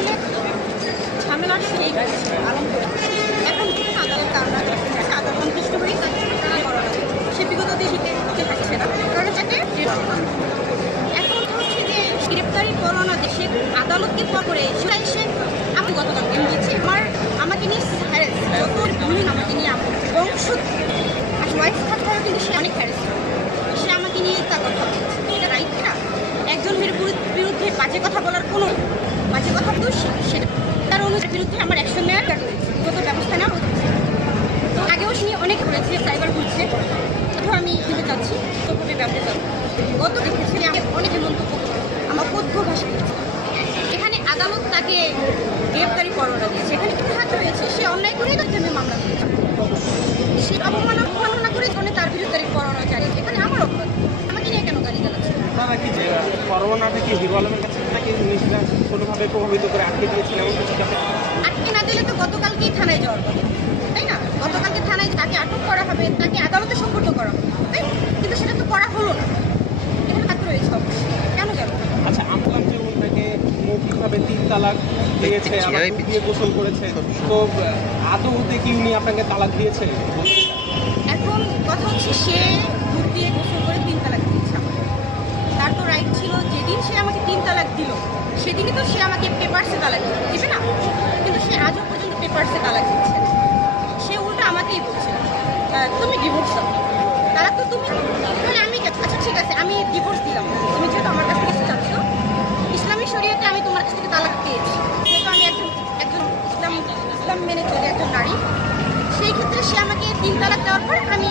আসলে ঝামেলার সেই আলম করে এখন আদালত কারণ আদালত সন্তুষ্ট হয়েই তাকে করা হবে। সে বিগত দিনে থাকছে না কারণ যাতে এখন হচ্ছে যে গ্রেপ্তারি পরোয়ানা দেশে আদালতকে করে সেটা এসে আমি গতকাল বলছি আমাকে নিয়ে যত ভুল আমাকে নিয়ে আমার বংশ ওয়াইফ থাকতেও কিন্তু সে অনেক হ্যারেস সে আমাকে নিয়েই তার কথা বলছে এটা রাইট না। একজনের বিরুদ্ধে বাজে কথা বলার কোনো বাজে কথা তো সেটা তার অনুযায়ী বিরুদ্ধে আমার অ্যাকশন নেওয়ার গত ব্যবস্থা নেওয়া হচ্ছে। তো আগেও সে অনেক হয়েছে সাইবার ঘুরছে তখন আমি দিতে চাচ্ছি তোকে ব্যবস্থা গত দেখেছি আমি অনেকে মন্তব্য আমার পদ্য ভাষা এখানে আদালত তাকে গ্রেপ্তারি পরোয়ানা দিয়েছে এখানে কিন্তু হাত রয়েছে সে অন্যায় করেই তাকে আমি মামলা করেছি সে অবমাননা করে তার বিরুদ্ধে পরোয়ানা চালিয়েছে এখানে আমার অপরাধ আমাকে নিয়ে কেন গাড়ি চালাচ্ছে আপনারা কি যে পরোয়ানাটা কি হিরো আলমের কাছে নাকি জিনিসটা কোনোভাবে প্রভাবিত করে আটকে দিয়েছেন এমন কিছু আটকে না দিলে তো গতকালকেই থানায় যাওয়ার কথা তাই না গতকালকে থানায় তাকে আটক করা হবে তাকে আদালতে সম্পর্ক করা হবে তাই কিন্তু সেটা তো করা হলো না এখানে হাত রয়েছে কেন যাবে। আচ্ছা আমলাম যে ওনাকে মৌখিকভাবে 3 তালাক দিয়েছে আবার দুধ দিয়ে গোসল করেছে তো আদৌ কি উনি আপনাকে তালাক দিয়েছে এখন কথা হচ্ছে সে দুধ দিয়ে গোসল করে 3 তালাক দিয়েছে আমাকে তার তো রাইট ছিল যেদিন সে আমাকে 3 তালাক দিল সেদিনই তো সে আমাকে পেপারসে তালাক দিবে না কিন্তু সে আজও পর্যন্ত পেপারসে তালাক দিচ্ছে সে উল্টা আমাকেই বলছে তুমি ডিভোর্স দাও তারা তো তুমি আমি আচ্ছা ঠিক আছে আমি ডিভোর্স দিলাম তুমি যেহেতু আমার কাছ থেকে চাচ্ছ ইসলামী শরীয়তে আমি তোমার কাছ থেকে তালাক পেয়েছি যেহেতু আমি একজন ইসলাম মেনে চলি একজন নারী সেই ক্ষেত্রে সে আমাকে 3 তালাক দেওয়ার পর আমি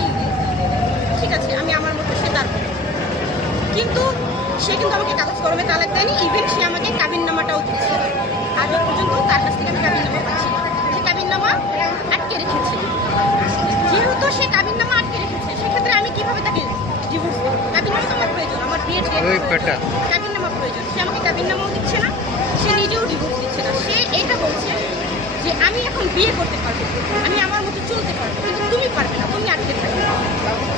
ঠিক আছে আমি আমার মতো সে তার কিন্তু সে কিন্তু আমাকে কাগজ কলমে তালাক দেয়নি ইভেন সে আমাকে কাবিননামাটাও দিচ্ছে আজও পর্যন্ত তার কাছ থেকে আমি কাবিননামা পাচ্ছি সে কাবিননামা আটকে রেখেছে যেহেতু সে কাবিননামা আটকে রেখেছে সেক্ষেত্রে আমি কীভাবে তাকে ডিভোর্স দেবো কাবিননামা আমার প্রয়োজন আমার বিয়ের কাবিননামা প্রয়োজন সে আমাকে কাবিননামাও দিচ্ছে না সে নিজেও ডিভোর্স দিচ্ছে না সে এইটা বলছে যে আমি এখন বিয়ে করতে পারবো আমি আমার মতো চলতে পারবো কিন্তু তুমি পারবে না তুমি আটকে থাকবে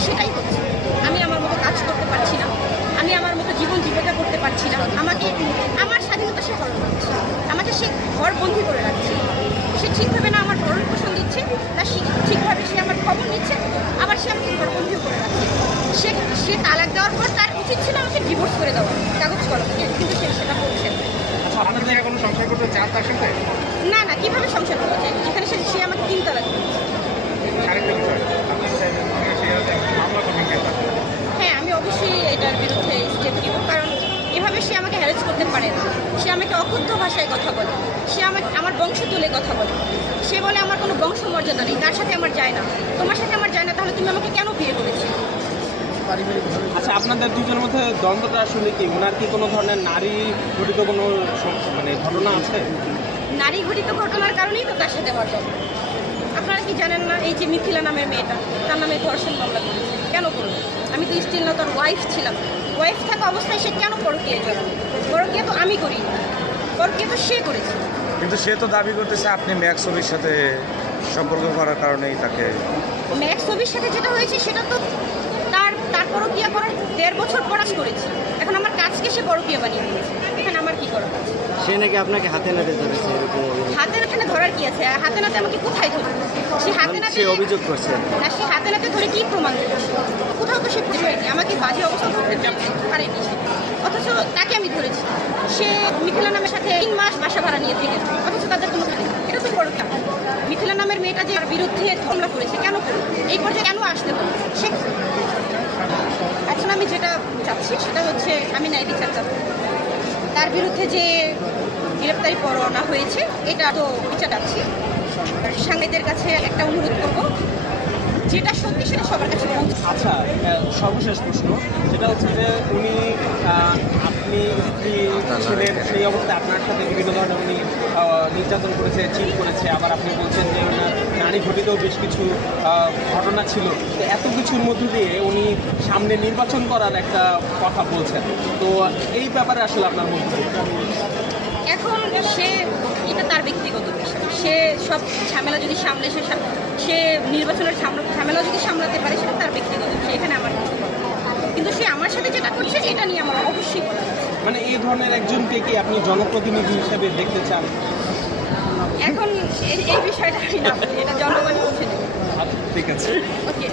সেটাই হচ্ছে আমি আমার মতো কাজ করতে পারছি না আমি আমার মতো জীবন জীবিকা করতে পারছি না আমাকে আমার স্বাধীনতা সে হরণ করছে আমাকে সে ঘরবন্দি করে রাখছে সে ঠিকভাবে না আমার ভরণ পোষণ দিচ্ছে না ঠিকভাবে সে আমার খবর নিচ্ছে আবার সে আমাকে ঘরবন্দিও করে রাখছে সে তালাক দেওয়ার পর তার উচিত ছিল আমাকে ডিভোর্স করে দেওয়া কাগজ কলম কিন্তু সে সেটা করছে আপনাদের কোনো সংসার করতে চান তার সাথে না না কীভাবে সংসার করতে চাই এখানে সে আমাকে 3 তালাক হ্যাঁ আমি অবশ্যই এটার বিরুদ্ধে স্টেপ নিব কারণ এভাবে সে আমাকে হ্যারেস করতে পারে না সে আমাকে অক্ষুদ্ধ ভাষায় কথা বলে সে আমাকে আমার বংশ তুলে কথা বলে সে বলে আমার কোনো বংশ মর্যাদা নেই তার সাথে আমার যায় না তোমার সাথে আমার যায় না তাহলে তুমি আমাকে কেন বিয়ে করেছি। আচ্ছা আপনাদের দুজনের মধ্যে দ্বন্দ্বটা আসলে কি ওনার কি কোনো ধরনের নারী ঘটিত কোনো মানে ঘটনা আছে নারী ঘটিত ঘটনার কারণেই তো তার সাথে ঘটনা আপনারা কি জানেন না এই যে মিথিলা নামের মেয়েটা তার নামে ধর্ষণ মামলা করেছে কেন করবে আমি তো স্টিল না তার ওয়াইফ ছিলাম ওয়াইফ থাকা অবস্থায় সে কেন পরকীয়া জড়াবে পরকীয়া তো আমি করি পরকীয়া তো সে করেছে কিন্তু সে তো দাবি করতেছে আপনি ম্যাক্স ছবির সাথে সম্পর্ক করার কারণেই তাকে ম্যাক্স ছবির সাথে যেটা হয়েছে সেটা তো তার পরকীয়া করার 1.5 বছর পরাশ করেছে এখন আমার কাজকে সে পরকীয়া বানিয়ে দিয়েছে এখানে আমার কি করার আছে সে নাকি আপনাকে হাতে নাতে ধরেছে হাতে নাতে ধরার কি আছে হাতে নাতে আমাকে কোথায় ধরে সে হাতে নাতে অভিযোগ করছে না সে হাতে নাতে ধরে কি প্রমাণ করেছে কোথাও তো সে হয়নি আমাকে বাজে অবস্থা করতে পারেনি অথচ তাকে আমি ধরেছি সে মিথিলা নামের সাথে 3 মাস বাসা ভাড়া নিয়ে থেকেছে অথচ তাদের কোনো এটা তো বড় কাজ মিথিলা নামের মেয়েটা যে বিরুদ্ধে হামলা করেছে কেন এই পর্যায়ে কেন আসতে হবে সে এখন আমি যেটা চাচ্ছি সেটা হচ্ছে আমি ন্যায় বিচার চাচ্ছি তার বিরুদ্ধে যে গ্রেপ্তারি পরোয়ানা হয়েছে এটা তো বিচার চাচ্ছি সাংবাদিকদের কাছে একটা অনুরোধ করব যেটা সত্যি সেটা সবার কাছে পৌঁছে। আচ্ছা সর্বশেষ প্রশ্ন যেটা হচ্ছে যে উনি আপনি স্ত্রী ছিলেন সেই অবস্থায় আপনার সাথে বিভিন্ন ধরনের উনি নির্যাতন করেছে চিট করেছে আবার আপনি বলছেন যে নারী ঘটিত বেশ কিছু ঘটনা ছিল তো এত কিছুর মধ্য দিয়ে উনি সামনে নির্বাচন করার একটা কথা বলছেন তো এই ব্যাপারে আসলে আপনার মন্তব্য এখন সে এটা তার ব্যক্তিগত বিষয় সে সব ঝামেলা যদি সামলে সে নির্বাচনের ঝামেলা যদি সামলাতে পারে সেটা তার ব্যক্তিগত বিষয় এখানে আমার কিছু কিন্তু সে আমার সাথে যেটা করছে এটা নিয়ে আমার অবশ্যই বলা মানে এই ধরনের একজনকে কি আপনি জনপ্রতিনিধি হিসেবে দেখতে চান? এখন এই বিষয়টা আমি না বলি, এটা জনগণ বুঝে নেবে। ঠিক আছে। ওকে।